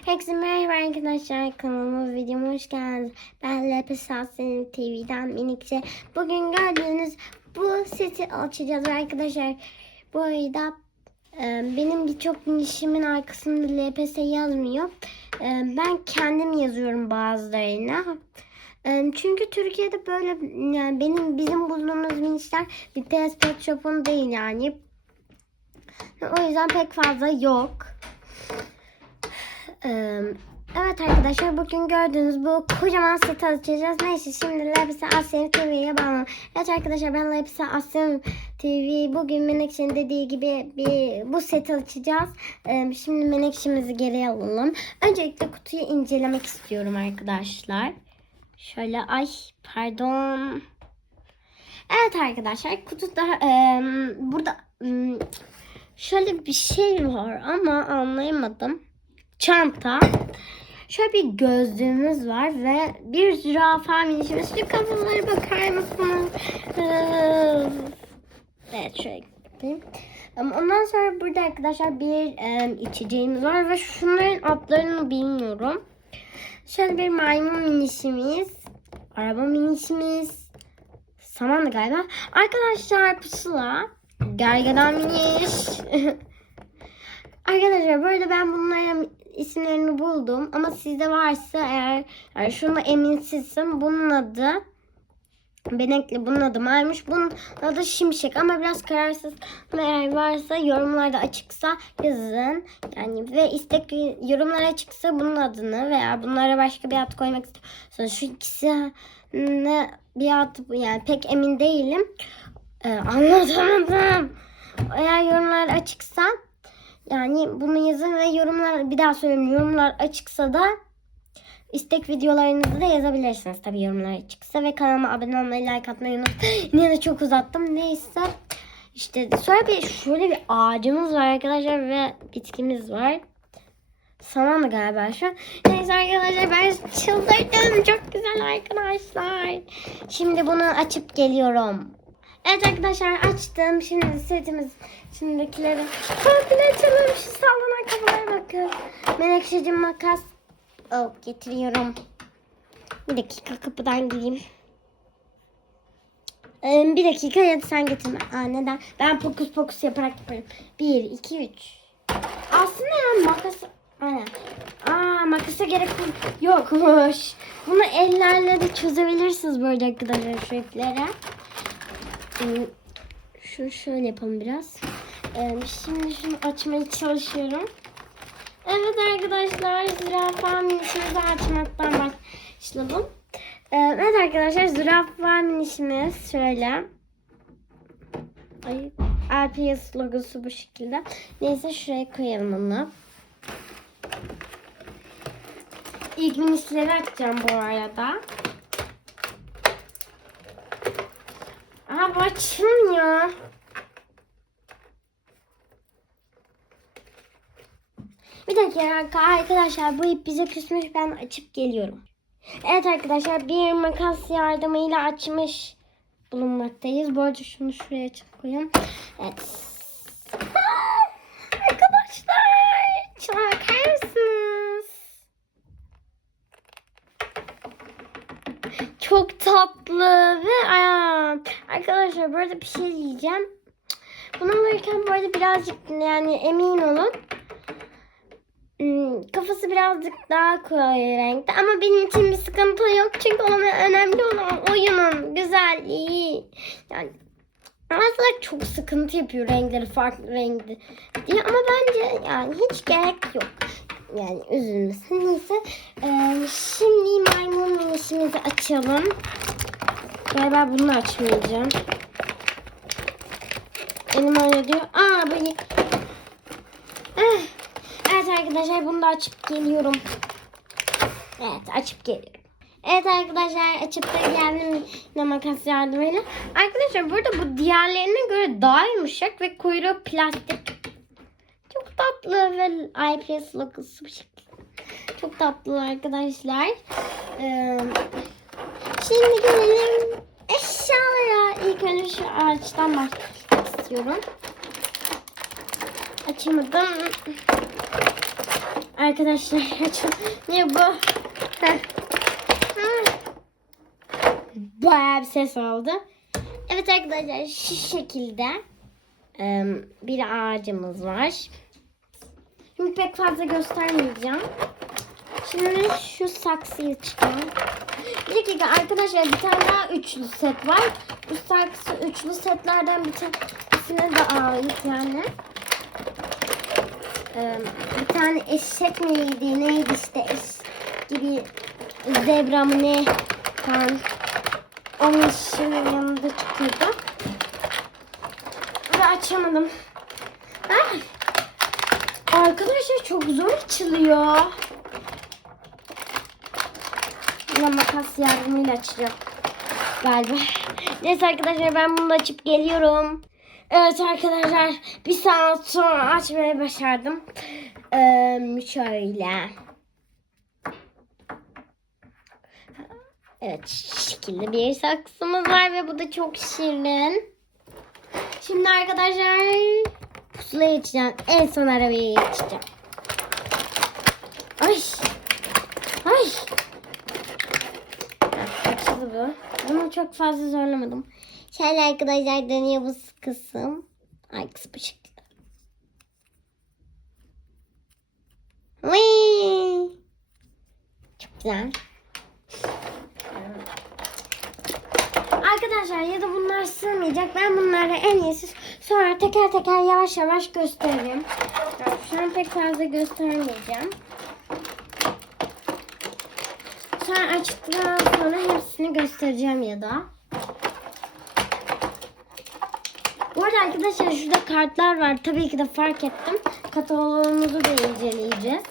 Herkese merhaba arkadaşlar kanalıma videoma hoş geldiniz. Ben Lepes Hasan TV'den minikçe. Bugün gördüğünüz bu seti açacağız arkadaşlar. Bu arada e, benim birçok işimin arkasında LPS yazmıyor. E, ben kendim yazıyorum bazılarına. E, Çünkü Türkiye'de böyle yani benim bizim bulduğumuz minişler bir PS Pet Shop'un değil yani. O yüzden pek fazla yok. Evet arkadaşlar bugün gördüğünüz bu kocaman seti açacağız. Neyse şimdi Lepse Asya TV'ye bağlanalım. Evet arkadaşlar ben Lepse Asya TV bugün Menekşe'nin dediği gibi bir bu seti açacağız. Şimdi Menekşe'mizi geriye alalım. Öncelikle kutuyu incelemek istiyorum arkadaşlar. Şöyle ay pardon. Evet arkadaşlar kutuda e, burada m, şöyle bir şey var ama anlayamadım. Çanta. Şöyle bir gözlüğümüz var ve bir zürafa minişimiz. Şu kafalara bakar mısınız? Ee, Evet şöyle gideyim. Ondan sonra burada arkadaşlar bir e, içeceğimiz var ve şunların adlarını bilmiyorum. Şöyle bir maymun minişimiz. Araba minişimiz. Samandı galiba. Arkadaşlar pusula. Gergedan miniş. Arkadaşlar böyle ben bunların isimlerini buldum. Ama sizde varsa eğer yani şunu eminsizim bunun adı Benekli bunun adı maymuş. Bunun adı şimşek ama biraz kararsız. Eğer varsa yorumlarda açıksa yazın. Yani ve istek yorumlara açıksa bunun adını veya bunlara başka bir ad koymak istiyorsanız şu ikisine bir ad yani pek emin değilim. Ee, anlatamadım. Eğer yorumlar açıksa yani bunu yazın ve yorumlar bir daha söyleyeyim yorumlar açıksa da istek videolarınızı da yazabilirsiniz tabii yorumlar açıksa ve kanalıma abone olmayı like atmayı unutmayın. Yine de çok uzattım. Neyse işte sonra bir şöyle bir ağacımız var arkadaşlar ve bitkimiz var. Saman da galiba şu. Neyse arkadaşlar ben çıldırdım. Çok güzel arkadaşlar. Şimdi bunu açıp geliyorum. Evet arkadaşlar açtım. Şimdi setimiz şimdikileri komple açalım. Şu sallanan kafalara bakın. Menekşeci makas oh, getiriyorum. Bir dakika kapıdan gireyim. Ee, bir dakika ya sen getirme. Aa, neden? Ben pokus pokus yaparak yaparım. Bir, iki, üç. Aslında ya makas... Aynen. Aa makasa gerek yokmuş. Bunu ellerle de çözebilirsiniz böyle arkadaşlar şu iplere. Ee, Şu şöyle yapalım biraz. Ee, Şimdi şunu açmaya çalışıyorum. Evet arkadaşlar zürafa minişimizi açmaktan başlayalım. Ee, Evet arkadaşlar zürafa minişimiz şöyle. Ay, LPS logosu bu şekilde. Neyse şuraya koyalım onu. İlk minişleri açacağım bu arada. Bu açılmıyor. Bir dakika arkadaşlar bu ip bize küsmüş ben açıp geliyorum. Evet arkadaşlar bir makas yardımıyla açmış bulunmaktayız. Bu arada şunu şuraya açıp koyayım. Evet. Arkadaşlar şuna bakar? Çok tatlı ve aa, arkadaşlar burada bir şey diyeceğim. Bunu alırken böyle birazcık yani emin olun. Hmm, kafası birazcık daha koyu renkte ama benim için bir sıkıntı yok çünkü ona önemli olan oyunun güzelliği. Yani aslında çok sıkıntı yapıyor renkleri farklı renkli diye ama bence yani hiç gerek yok. Yani üzülmesin. Neyse. Ee, şimdi maymun minişimizi açalım. Galiba bunu açmayacağım. Elim ağrıyor diyor. Aa bu Eh. Evet arkadaşlar bunu da açıp geliyorum. Evet açıp geliyorum. Evet arkadaşlar açıp da geldim yine makas yardımıyla. Arkadaşlar burada bu diğerlerine göre daha yumuşak ve kuyruğu plastik. Çok tatlı ve IPS logosu bu şekilde. Çok tatlı arkadaşlar. Ee, şimdi gelelim eşyalara. İlk önce şu ağaçtan başlamak istiyorum. Açamadım. Arkadaşlar açın. Ne bu? Heh. Bayağı bir ses oldu. Evet arkadaşlar şu şekilde bir ağacımız var. Şimdi pek fazla göstermeyeceğim. Şimdi şu saksıyı çıkalım. Bir dakika arkadaşlar bir tane daha üçlü set var. Bu saksı üçlü setlerden bir tanesine de ait yani. Ee, bir tane eşek miydi neydi işte eş gibi zebra mı ne falan. Onun işinin yanında çıkıyordu. Ve açamadım. Ah! Arkadaşlar çok zor açılıyor. Yine makas yardımıyla açacağım. Galiba. Neyse arkadaşlar ben bunu açıp geliyorum. Evet arkadaşlar bir saat sonra açmayı başardım. Ee, şöyle. Evet şekilde bir saksımız var ve bu da çok şirin. Şimdi arkadaşlar pusulayı açacağım. En son arabayı. Ay. Ay. Bu. Bunu çok fazla zorlamadım. Şöyle arkadaşlar dönüyor bu kısım. Arkası bu şekilde. Vıy. Çok güzel. Arkadaşlar ya da bunlar sığmayacak. Ben bunları en iyisi sonra teker teker yavaş yavaş göstereyim. Yani Şu an pek fazla göstermeyeceğim. Sonra açtıktan sonra hepsini göstereceğim ya da. Bu arada arkadaşlar şurada kartlar var. Tabii ki de fark ettim. Kataloğumuzu da inceleyeceğiz.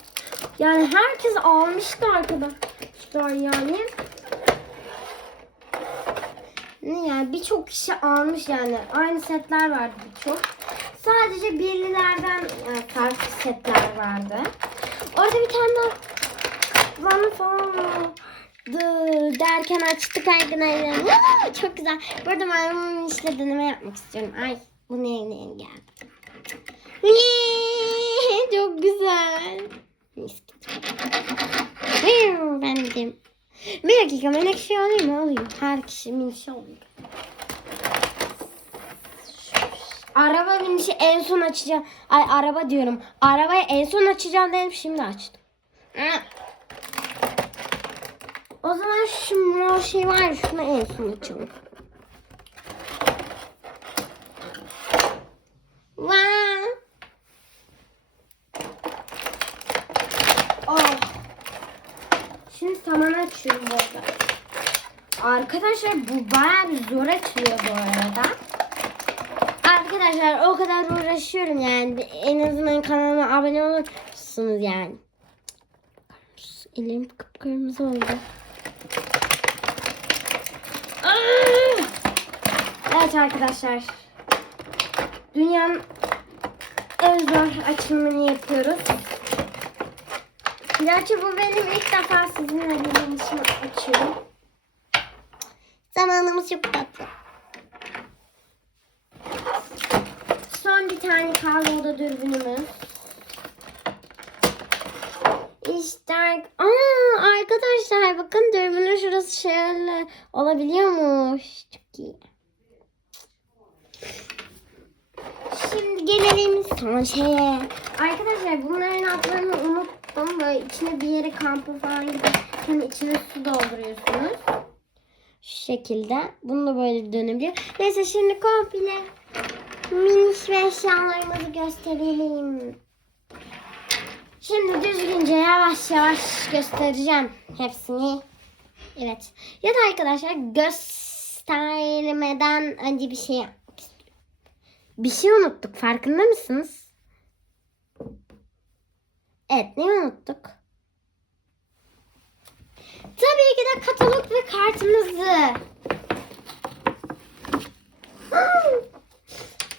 Yani herkes almıştı arkadaşlar yani. Ne yani birçok kişi almış yani. Aynı setler vardı birçok. Sadece birlilerden yani farklı setler vardı. Orada bir tane daha falan vardı derken açtık arkadaşlar. Çok güzel. Burada maymun işte deneme yapmak istiyorum. Ay bu ne ne geldi. Çok güzel. Ben gideyim. Bir dakika menekşe alayım mı? Alayım. Her kişi menekşe oluyor. Araba binişi en son açacağım. Ay araba diyorum. Arabayı en son açacağım dedim şimdi açtım. O zaman şu mor şey var ya şunu en son açalım. Vaa. Oh. Şimdi saman açıyorum. Arkadaşlar bu bayağı zor açılıyor bu arada. Arkadaşlar o kadar uğraşıyorum yani. En azından kanalıma abone olursunuz yani. Elim kıpkırmızı oldu. Ah! Evet arkadaşlar. Dünyanın en zor açılımını yapıyoruz. Gerçi bu benim ilk defa sizinle benim için açıyorum. Zamanımız çok tatlı. Son bir tane kaldı o da dürbünümüz. İşte Aa, arkadaşlar bakın dürbünün şurası şöyle olabiliyormuş. Çok iyi. Şimdi gelelim son şeye. Arkadaşlar bunların adlarını unuttum. Böyle içine bir yere kampa falan giderken içine su dolduruyorsunuz. Şu şekilde. Bunu da böyle dönebiliyor. Neyse şimdi komple miniş ve eşyalarımızı gösterelim. Şimdi düzgünce yavaş yavaş göstereceğim hepsini. Evet. Ya da arkadaşlar göstermeden önce bir şey istiyorum. Bir şey unuttuk. Farkında mısınız? Evet. Ne unuttuk? Tabii ki de katalog ve kartımızı.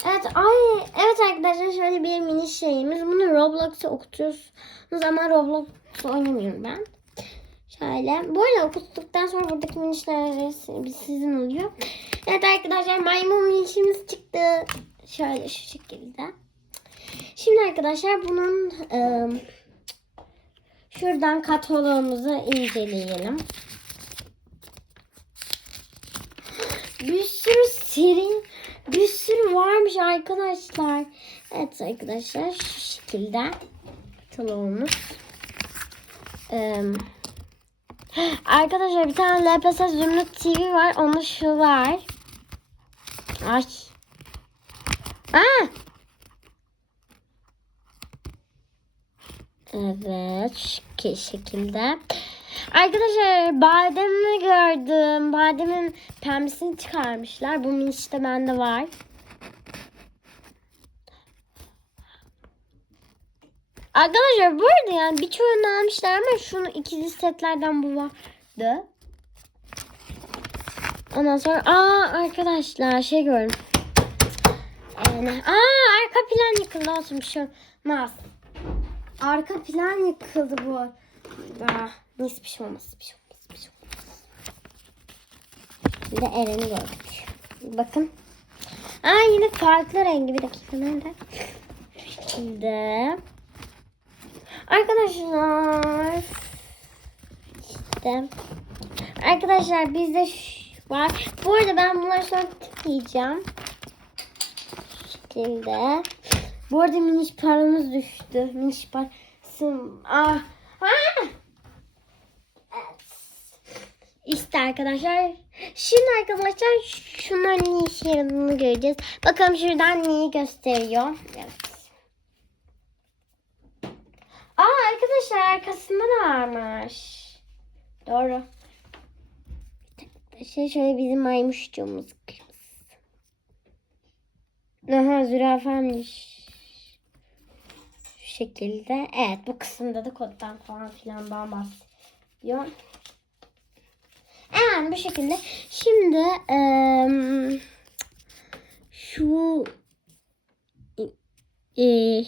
Evet ay evet arkadaşlar şöyle bir mini şeyimiz. Bunu Roblox'a okutuyorsunuz ama Roblox oynamıyorum ben. Şöyle böyle okuttuktan sonra buradaki minişler sizin oluyor. Evet arkadaşlar maymun minişimiz çıktı. Şöyle şu şekilde. Şimdi arkadaşlar bunun ıı, Şuradan kataloğumuzu inceleyelim. Bir sürü seri, bir sürü varmış arkadaşlar. Evet arkadaşlar şu şekilde kataloğumuz. Ee, arkadaşlar bir tane LPS Zümrüt TV var. Onu şu var. Ay. Aa! Evet şu şekilde. Arkadaşlar bademi gördüm. Bademin pembesini çıkarmışlar. Bu işte bende var. Arkadaşlar bu arada yani birçoğunu almışlar ama şunu ikili setlerden bu vardı. Ondan sonra aa arkadaşlar şey gördüm. Yani, aa arka plan yıkıldı olsun bir şey olmaz. Arka plan yıkıldı bu. Aa, neyse bir şey olmaz. Bir şey olmaz. Bir şey olmaz. Şimdi Eren'i gördük. Bakın. Aa yine farklı rengi. Bir dakika nerede? Şimdi. Arkadaşlar. İşte. Arkadaşlar bizde var. Bu arada ben bunları sonra tıklayacağım. Şu şekilde. Bu arada miniş paramız düştü. Miniş parası. Ah. Ah. İşte arkadaşlar. Şimdi arkadaşlar şunların ne işe yaradığını göreceğiz. Bakalım şuradan neyi gösteriyor. Evet. Aa arkadaşlar arkasında da varmış. Doğru. Şey şöyle bizim maymuşçuğumuz. Aha zürafaymış. Şu şekilde. Evet bu kısımda da koddan falan filan bahsediyor. Evet bu şekilde. Şimdi eee, şu eee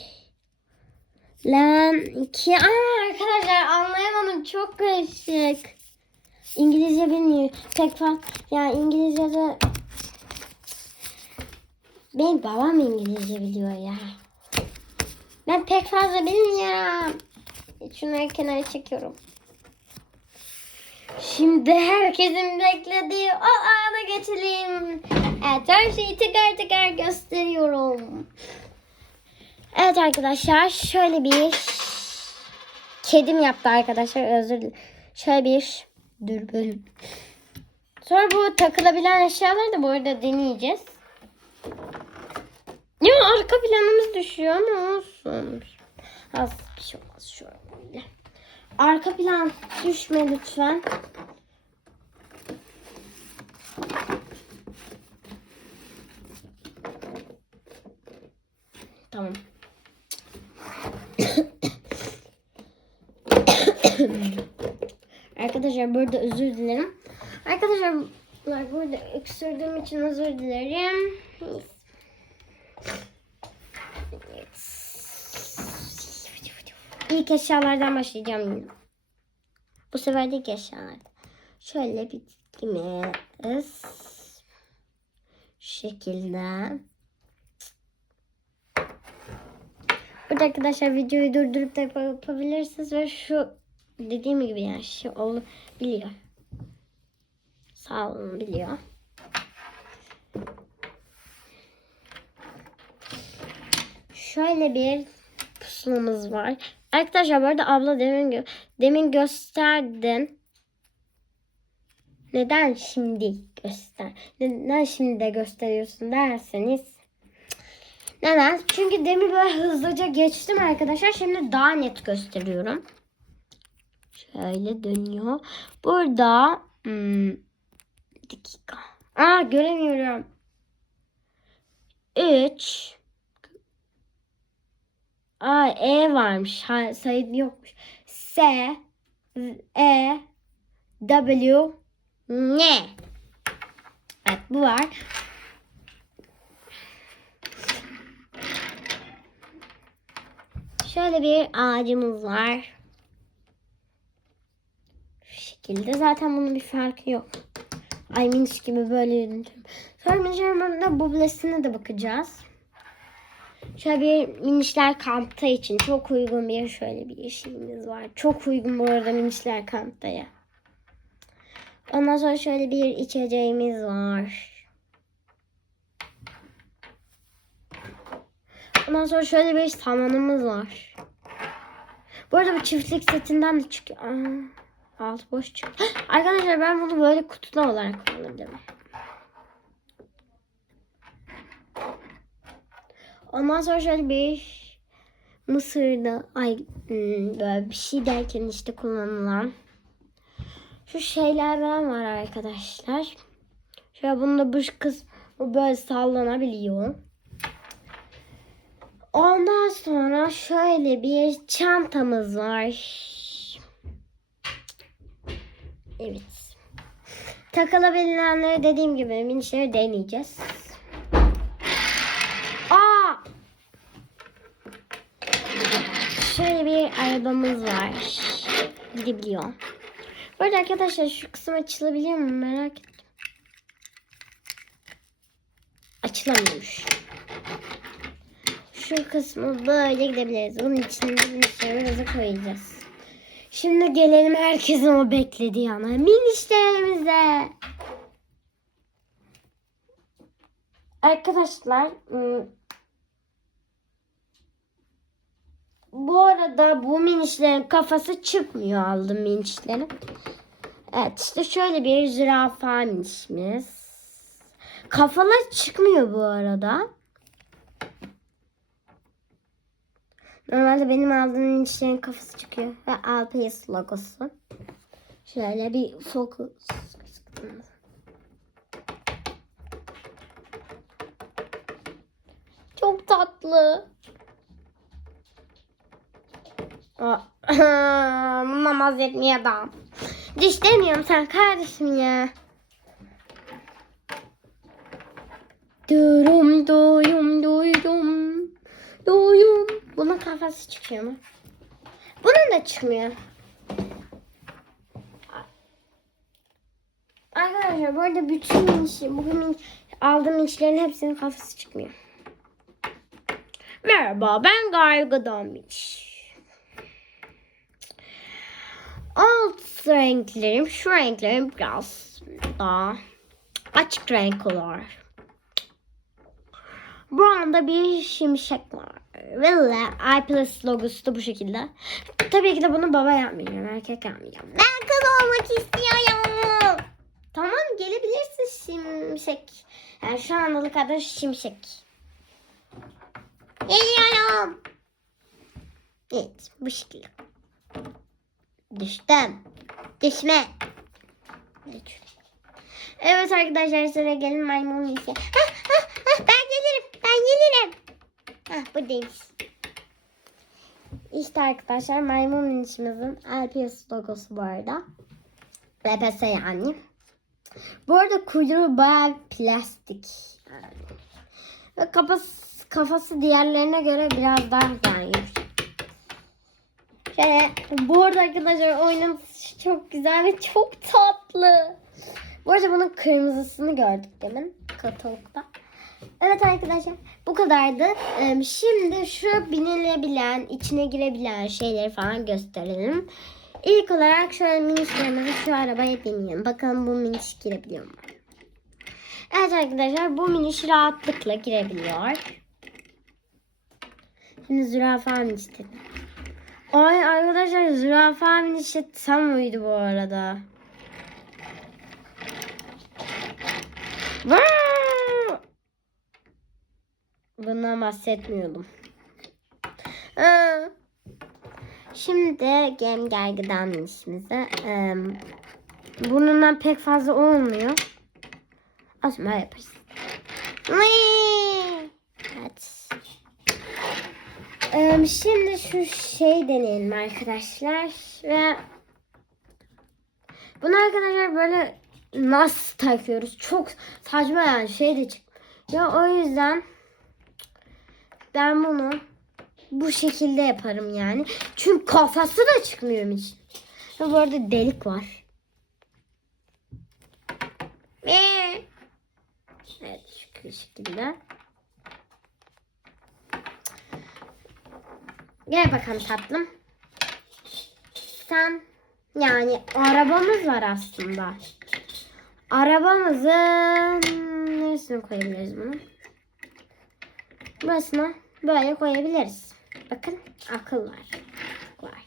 lan ki aa arkadaşlar anlayamadım çok karışık. İngilizce bilmiyor. Pek fazla yani İngilizce'de benim babam İngilizce biliyor ya. Ben pek fazla bilmiyorum. Şunları kenara çekiyorum. Şimdi herkesin beklediği o ana geçelim. Evet her şeyi teker teker gösteriyorum. Evet arkadaşlar şöyle bir kedim yaptı arkadaşlar özür dilerim. Şöyle bir dürbün. Sonra bu takılabilen eşyaları da bu arada deneyeceğiz. Ya arka planımız düşüyor ama olsun. Az bir şey olmaz şöyle. Arka plan düşme lütfen. Tamam. Arkadaşlar burada özür dilerim. Arkadaşlar burada öksürdüğüm için özür dilerim. İlk eşyalardan başlayacağım yine. Bu sefer de ilk eşyalardan. Şöyle bitkimiz. Şu şekilde. Burada arkadaşlar videoyu durdurup da yapabilirsiniz ve şu dediğim gibi yani şey olabiliyor. Sağ olun biliyor. Şöyle bir pusulamız var. Arkadaşlar bu arada abla demin, gö demin gösterdin. Neden şimdi göster? Neden şimdi de gösteriyorsun derseniz. Neden? Çünkü demin böyle hızlıca geçtim arkadaşlar. Şimdi daha net gösteriyorum. Şöyle dönüyor. Burada hmm, dakika. Aa göremiyorum. 3 Aa E varmış. Ha, sayı yokmuş. S E W N Evet bu var. Şöyle bir ağacımız var. Şu şekilde. Zaten bunun bir farkı yok. Ay miniş gibi böyle yürütüm. Sonra minişlerin burada bublesine de bakacağız. Şöyle bir minişler kampta için çok uygun bir şöyle bir şeyimiz var. Çok uygun bu arada minişler kamptaya. Ondan sonra şöyle bir içeceğimiz var. Ondan sonra şöyle bir samanımız var. Bu arada bu çiftlik setinden de çıkıyor. Aa, alt boş çıktı. Arkadaşlar ben bunu böyle kutuda olarak kullanabilirim. Ondan sonra şöyle bir Mısır'da ay hmm, böyle bir şey derken işte kullanılan şu şeylerden var arkadaşlar. Şöyle bunda bu kısmı böyle sallanabiliyor. Ondan sonra şöyle bir çantamız var. Evet. Takılabilenleri dediğim gibi minişleri deneyeceğiz. Aa! Şöyle bir arabamız var. Gidebiliyor. Bu arkadaşlar şu kısım açılabiliyor mu merak ettim. Açılamıyormuş. Şu kısmı böyle gidebiliriz. Bunun içine minişlerimizi koyacağız. Şimdi gelelim herkesin o beklediği ana. Minişlerimize. Arkadaşlar bu arada bu minişlerin kafası çıkmıyor aldım minişlerin. Evet işte şöyle bir zürafa minişimiz. Kafalar çıkmıyor bu arada. Normalde benim aldığım minişlerin kafası çıkıyor. Ve Alpes logosu. Şöyle bir fokus. Çok tatlı. Aa, Bundan bahsetmeye adam. Diş demiyorum sen kardeşim ya. Durum doyum doydum. Doyum. Bunun kafası çıkıyor mu? Bunun da çıkmıyor. Arkadaşlar bu arada bütün işi, bugün aldığım işlerin hepsinin kafası çıkmıyor. Merhaba ben Gargadon Beach. Alt renklerim şu renklerim biraz daha açık renk olur. Bu anda bir şimşek var. Ve iPlus logosu da bu şekilde. Tabii ki de bunu baba yapmayacağım. Erkek yapmayacağım. Ben kız olmak istiyorum. Tamam gelebilirsin şimşek. Yani şu andalık adı şimşek. Geliyorum. Evet bu şekilde. Düştüm. Düşme. Düş. Evet arkadaşlar sıra gelin maymun ise. Hah, hah, hah, ben gelirim. Ben gelirim. Hah buradayız. İşte arkadaşlar maymun işimizin LPS logosu bu arada. LPS yani. Bu arada kuyruğu bayağı plastik. Ve kafası, kafası diğerlerine göre biraz daha yani yüksek. Şöyle bu arada arkadaşlar oynanışı çok güzel ve çok tatlı. Bu arada bunun kırmızısını gördük demin katalogda. Evet arkadaşlar bu kadardı. Ee, Şimdi şu binilebilen, içine girebilen şeyleri falan gösterelim. İlk olarak şöyle minişlerimizi şu arabaya binelim. Bakalım bu miniş girebiliyor mu? Evet arkadaşlar bu miniş rahatlıkla girebiliyor. Şimdi zürafa miniş dedim. Ay arkadaşlar zürafa minişi tam uydu bu arada. Bundan bahsetmiyordum. Aa, Şimdi de gem gergeden işimize. Ee, burnundan pek fazla olmuyor. Aslında yaparız. Vıy! Evet. Şimdi şu şey deneyelim arkadaşlar ve bunu arkadaşlar böyle nasıl takıyoruz? Çok saçma yani şey de çık. Ya o yüzden ben bunu bu şekilde yaparım yani. Çünkü kafası da çıkmıyor hiç. Ve bu arada delik var. Evet şu şekilde. Gel bakalım tatlım. Sen yani arabamız var aslında. Arabamızın neresine koyabiliriz bunu? Burasına böyle koyabiliriz. Bakın akıl var. Var.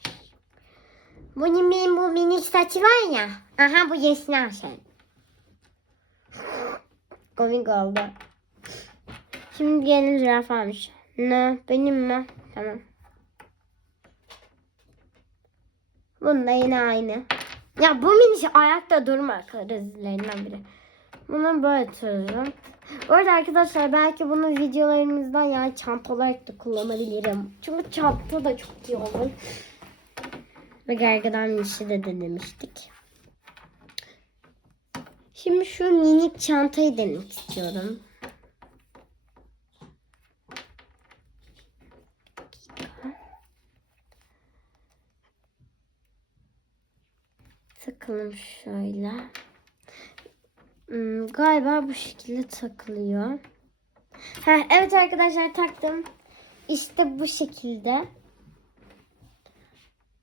Bunun benim bu minik saçı var ya. Aha bu yeşil şey. Komik oldu. Şimdi gelin zürafa almış. Ne? Benim mi? Tamam. Bunda yine aynı. Ya bu miniş ayakta durma rezillerinden biri. Bunu böyle tutuyorum. Orada arkadaşlar belki bunu videolarımızdan yani çanta olarak da kullanabilirim. Çünkü çanta da çok iyi olur. Ve gergedan minişi de denemiştik. Şimdi şu minik çantayı denemek istiyorum. Takalım şöyle. Hmm, galiba bu şekilde takılıyor. Heh, evet arkadaşlar taktım. İşte bu şekilde.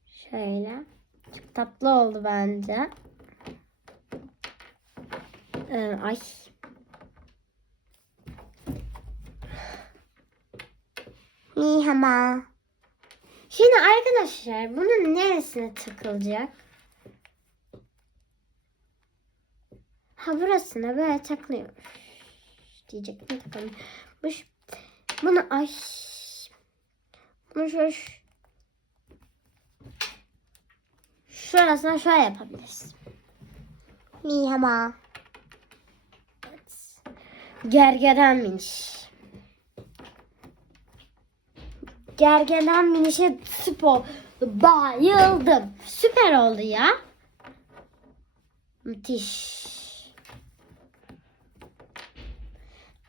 Şöyle. Çok tatlı oldu bence. Ee, ay. Merhaba. Şimdi arkadaşlar bunun neresine takılacak? Ha burasına böyle takılıyor. Diyecektim takalım. Bu, ş- bunu ay. Bunu şöyle şurasına şöyle yapabiliriz. Merhaba. Evet. Gergedan miniş. Gergedan minişe süper bayıldım. Süper oldu ya. Müthiş.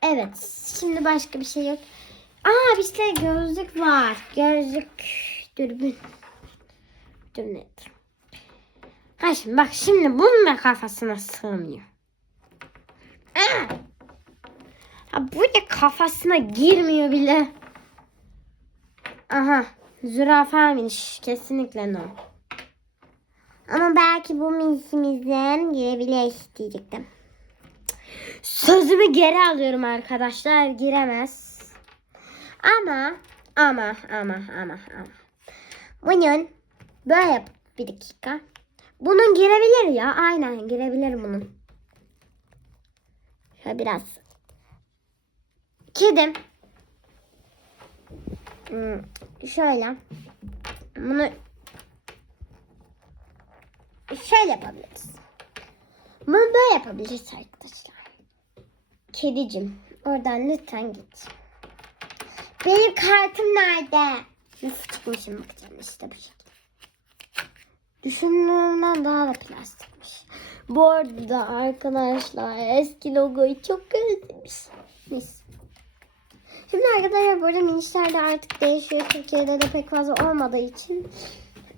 Evet. Şimdi başka bir şey yok. Aa bizde gözlük var. Gözlük. Dürbün. Dur nedir? Ha şimdi bak şimdi bunun da kafasına sığmıyor. Aa! Ha bu da kafasına girmiyor bile. Aha. Zürafa miniş. Kesinlikle no. Ama belki bu minisimizden girebilir diyecektim. Sözümü geri alıyorum arkadaşlar. Giremez. Ama ama ama ama ama. Bunun böyle yap bir dakika. Bunun girebilir ya. Aynen girebilir bunun. Şöyle biraz. Kedim. Hmm, şöyle. Bunu şöyle yapabiliriz. Bunu böyle yapabiliriz arkadaşlar. Kedicim oradan lütfen git. Benim kartım nerede? Nasıl çıkmışım bakacağım işte bu şekilde. Düşündüğümden daha da plastikmiş. Bu arada arkadaşlar eski logoyu çok özlemiş. Mis. Şimdi arkadaşlar burada minişler de artık değişiyor. Türkiye'de de pek fazla olmadığı için.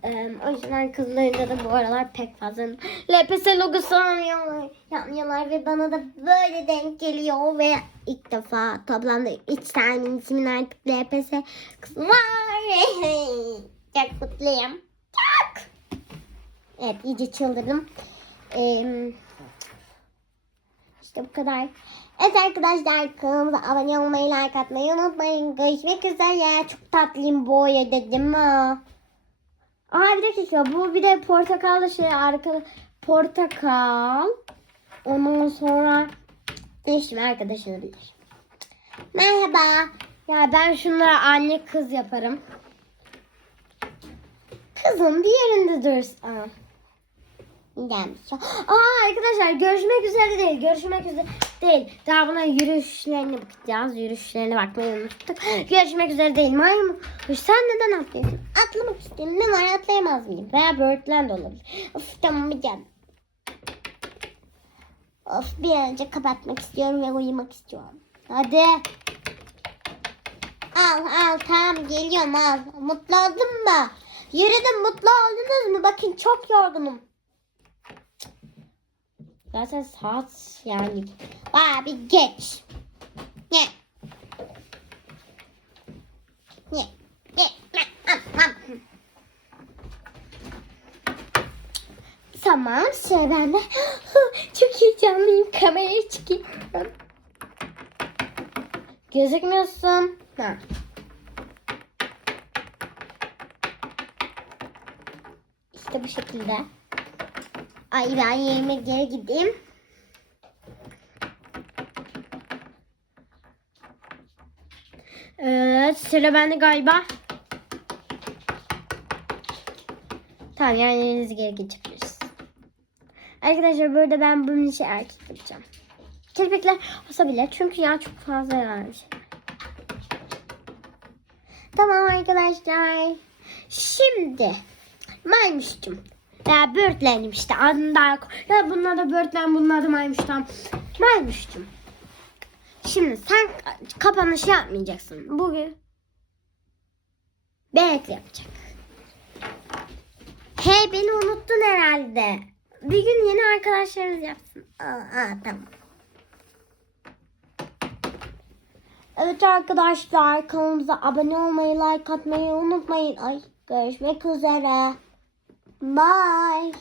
Ee, o yüzden kızlarında da bu aralar pek fazla LPS logosu almıyorlar, yapmıyorlar ve bana da böyle denk geliyor ve ilk defa toplamda 3 tane ismin artık LPS kısmı var. Çok mutluyum. Çok. Evet iyice çıldırdım. Ee, işte bu kadar. Evet arkadaşlar kanalımıza abone olmayı, like atmayı unutmayın. Görüşmek üzere. Çok tatlıyım bu dedim ha. Aa bir dakika bu bir de portakallı şey arka portakal. Ondan sonra değişim arkadaşını bilir. Merhaba. Ya ben şunlara anne kız yaparım. Kızım bir yerinde dursun. Aa. Gelmiş. Aa arkadaşlar görüşmek üzere değil. Görüşmek üzere değil. Daha buna yürüyüşlerine bakacağız. Yürüyüşlerine bakmayı unuttuk. Görüşmek üzere değil. Maymun. Sen neden atlıyorsun? Atlamak istiyorum. Ne var atlayamaz mıyım? Veya Birdland olabilir. Of tamam bir gel. Of bir an önce kapatmak istiyorum ve uyumak istiyorum. Hadi. Al al tamam geliyorum al. Mutlu oldun mu? Yürüdüm mutlu oldunuz mu? Bakın çok yorgunum. Zaten saat yani. Abi geç. Ne? Ne? Ne? Ne? Tamam sıra bende. Çok heyecanlıyım. Kameraya çıkayım. Gözükmüyorsun. Ha. İşte bu şekilde. Ay ben yerime geri gideyim. Evet sıra bende galiba. Tamam yani yerinizi geri geçebiliriz. Arkadaşlar burada ben bunun için erkek yapacağım. Kirpikler olsa çünkü ya çok fazla vermiş. Tamam arkadaşlar. Şimdi maymuşcum. Ya börtlenim işte adını daha Ya bunlar da börtlen bunlar da maymuş tamam. Maymuşcum. Şimdi sen kapanış yapmayacaksın. Bugün Benekli yapacak. Hey beni unuttun herhalde. Bir gün yeni arkadaşlarımız yapsın. Aa, aa, tamam. Evet arkadaşlar kanalımıza abone olmayı, like atmayı unutmayın. Ay görüşmek üzere. Bye.